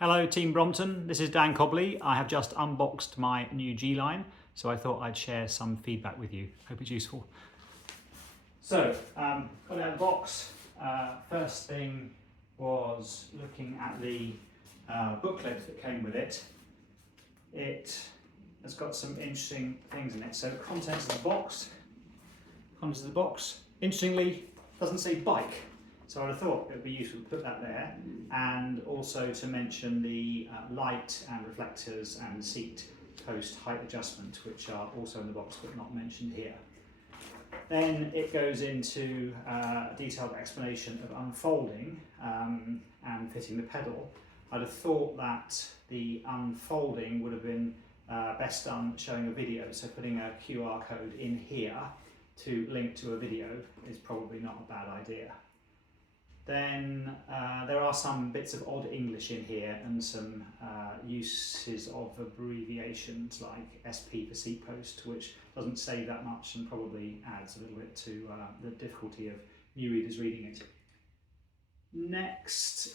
Hello Team Brompton, this is Dan Cobley. I have just unboxed my new G-Line, so I thought I'd share some feedback with you. Hope it's useful. So, got it out of the box. First thing was looking at the booklet that came with it. It has got some interesting things in it. So, contents of the box. Interestingly, doesn't say bike. So I thought it would be useful to put that there, and also to mention the light and reflectors and seat post height adjustment, which are also in the box but not mentioned here. Then it goes into a detailed explanation of unfolding and fitting the pedal. I'd have thought that the unfolding would have been best done showing a video, so putting a QR code in here to link to a video is probably not a bad idea. Then there are some bits of odd English in here and some uses of abbreviations like SP for seat post, which doesn't say that much and probably adds a little bit to the difficulty of new readers reading it. Next,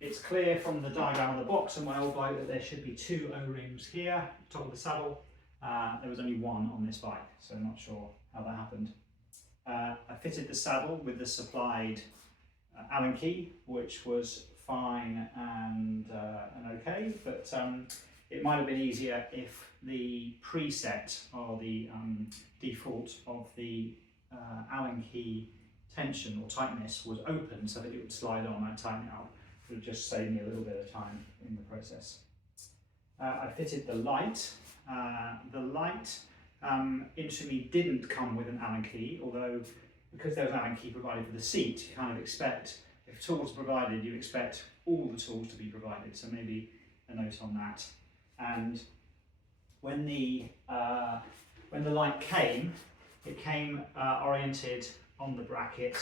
it's clear from the diagram of the box and my old bike that there should be two O-rings here, top of the saddle. There was only one on this bike, so I'm not sure how that happened. I fitted the saddle with the supplied Allen key, which was fine and okay, but it might have been easier if the preset or the default of the Allen key tension or tightness was open so that it would slide on and tighten it up. It would just save me a little bit of time in the process. I fitted the light. Interestingly didn't come with an Allen key, although because there was an Allen key provided for the seat, you kind of expect, if tools are provided, you expect all the tools to be provided, so maybe a note on that. And when the light came, it came oriented on the bracket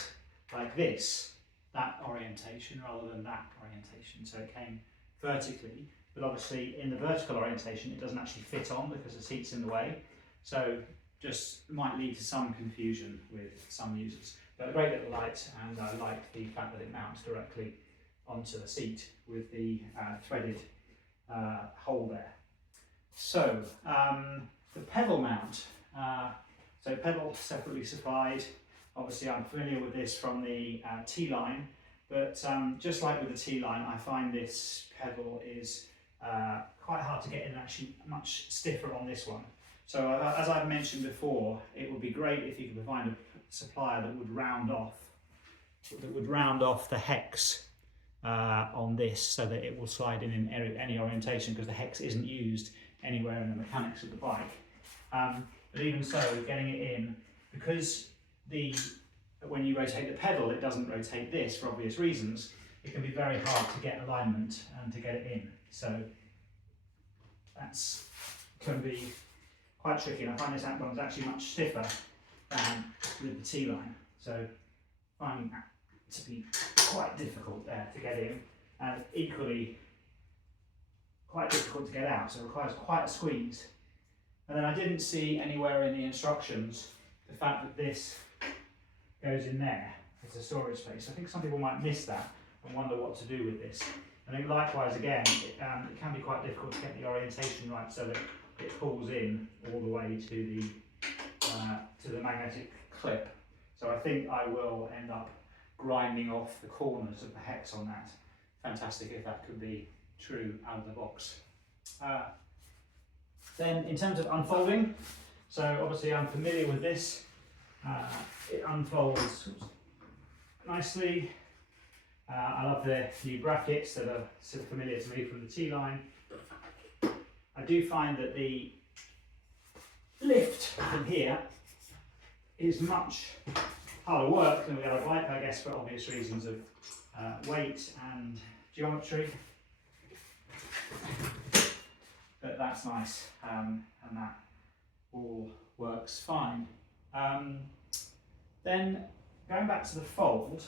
like this, that orientation rather than that orientation, so it came vertically, but obviously in the vertical orientation it doesn't actually fit on because the seat's in the way, so just might lead to some confusion with some users. But a great little light, and I like the fact that it mounts directly onto the seat with the threaded hole there. So the pedal mount. So pedal separately supplied. Obviously I'm familiar with this from the T-Line, but just like with the T-Line, I find this pedal is quite hard to get in, and actually much stiffer on this one. So as I've mentioned before, it would be great if you could find a supplier that would round off the hex on this so that it will slide in any orientation, because the hex isn't used anywhere in the mechanics of the bike. But even so, getting it in, because when you rotate the pedal, it doesn't rotate this for obvious reasons, it can be very hard to get alignment and to get it in. So that's can be quite tricky, and I find this one is actually much stiffer than with the T-Line, so finding that to be quite difficult there to get in, and equally quite difficult to get out, so it requires quite a squeeze. And then I didn't see anywhere in the instructions the fact that this goes in there as a storage space. I think some people might miss that and wonder what to do with this. I think likewise again, it can be quite difficult to get the orientation right so that it pulls in all the way to the magnetic clip. So I think I will end up grinding off the corners of the hex on that. Fantastic if that could be true out of the box. Then in terms of unfolding, so obviously I'm familiar with this. It unfolds nicely. I love the new brackets that are sort of familiar to me from the T-Line. I do find that the lift from here is much harder work than the other bike, I guess, for obvious reasons of weight and geometry. But that's nice, and that all works fine. Then going back to the fold,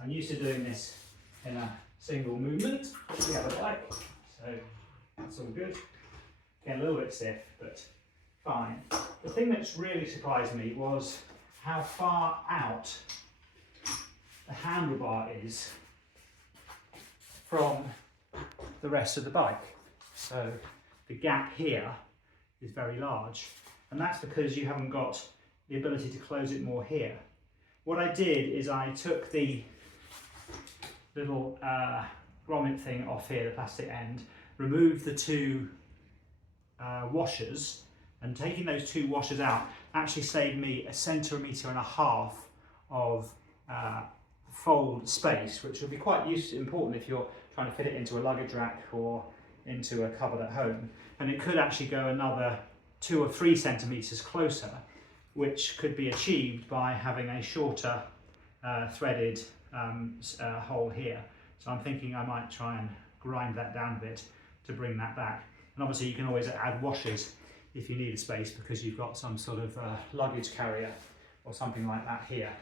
I'm used to doing this in a single movement with the other bike, so that's all good. Again, a little bit stiff, but fine. The thing that's really surprised me was how far out handlebar is from the rest of the bike. So the gap here is very large, and that's because you haven't got the ability to close it more here. What I did is I took the little grommet thing off here, the plastic end, removed the two washers, and taking those two washers out actually saved me 1.5 centimetres of fold space, which would be quite important if you're trying to fit it into a luggage rack or into a cupboard at home. And it could actually go another 2 or 3 centimetres closer, which could be achieved by having a shorter threaded hole here. So I'm thinking I might try and grind that down a bit to bring that back. And obviously you can always add washers if you need a space, because you've got some sort of luggage carrier or something like that here.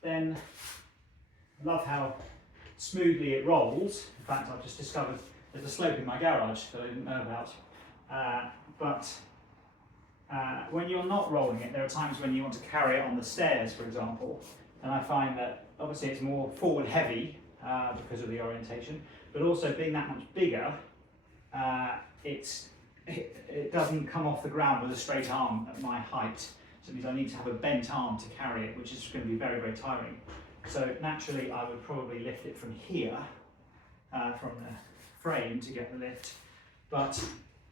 Then I love how smoothly it rolls. In fact, I've just discovered there's a slope in my garage that I didn't know about. When you're not rolling it, there are times when you want to carry it on the stairs, for example, and I find that obviously it's more forward heavy because of the orientation, but also being that much bigger, it doesn't come off the ground with a straight arm at my height. So it means I need to have a bent arm to carry it, which is going to be very, very tiring. So naturally I would probably lift it from here, from the frame to get the lift. But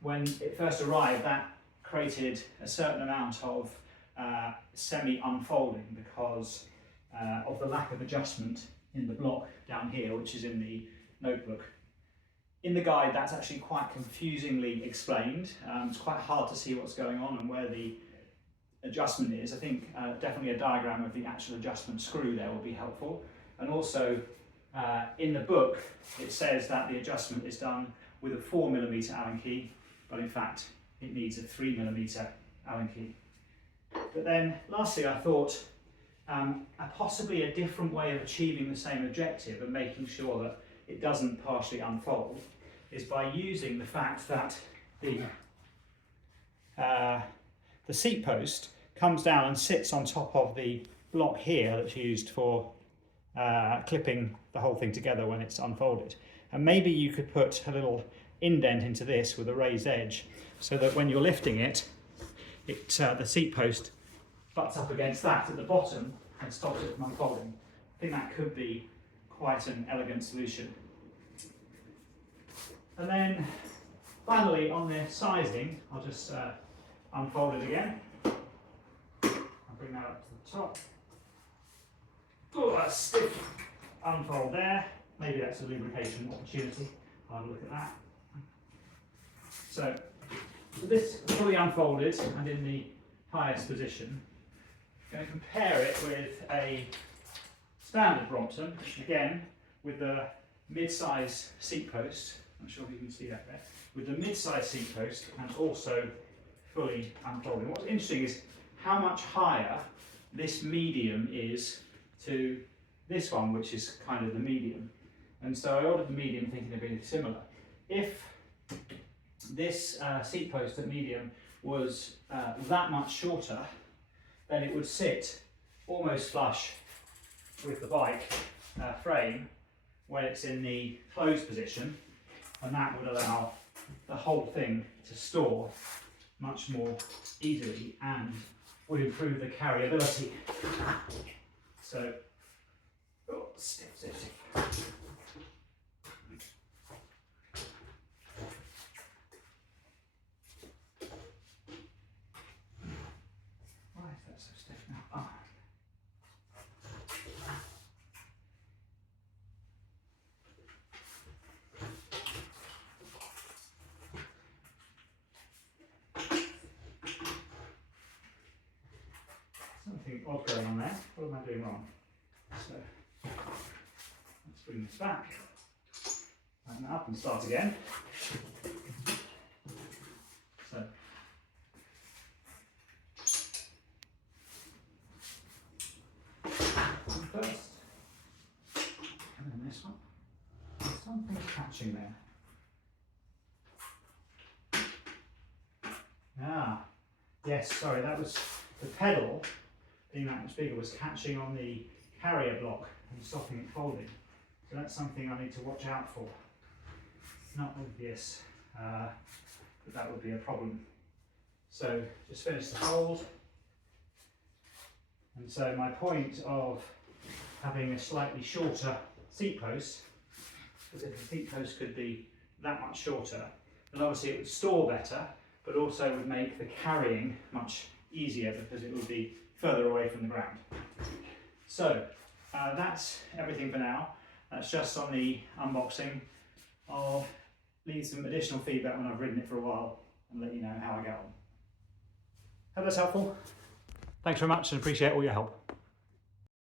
when it first arrived, that created a certain amount of semi-unfolding because of the lack of adjustment in the block down here, which is in the notebook. In the guide, that's actually quite confusingly explained. It's quite hard to see what's going on and where the adjustment is. I think definitely a diagram of the actual adjustment screw there will be helpful. And also in the book, it says that the adjustment is done with a 4mm Allen key, but in fact, it needs a 3mm Allen key. But then lastly, I thought possibly a different way of achieving the same objective and making sure that it doesn't partially unfold is by using the fact that the seat post comes down and sits on top of the block here that's used for clipping the whole thing together when it's unfolded. And maybe you could put a little indent into this with a raised edge so that when you're lifting it, the seat post butts up against that at the bottom and stops it from unfolding. I think that could be quite an elegant solution. And then finally on the sizing, I'll just unfold it again. I'll bring that up to the top. Oh, that's stiff. Unfold there. Maybe that's a lubrication opportunity. I'll have a look at that. So this fully unfolded and in the highest position. I'm going to compare it with a standard Brompton, again with the mid-size seat post. I'm not sure if you can see that there. With the mid-size seat post and also fully unfolding. What's interesting is how much higher this medium is to this one, which is kind of the medium. And so I ordered the medium thinking they'd be similar. If this seat post at medium was that much shorter, then it would sit almost flush with the bike frame when it's in the closed position, and that would allow the whole thing to store much more easily and would improve the carryability. So, oh, stiff. Why is that so stiff now? Oh. Something odd going on there. What am I doing wrong? So let's bring this back, tighten it up and start again. So first, and then this one. There's something catching there. Ah, yes, sorry, that was the pedal, being that much bigger, was catching on the carrier block and stopping it folding. So that's something I need to watch out for. It's not obvious, but that would be a problem. So just finish the fold. And so my point of having a slightly shorter seat post, because if the seat post could be that much shorter, then obviously it would store better, but also would make the carrying much easier because it would be further away from the ground. So that's everything for now. That's just on the unboxing. I'll leave some additional feedback when I've ridden it for a while and let you know how I get on. Hope that's helpful. Thanks very much and appreciate all your help.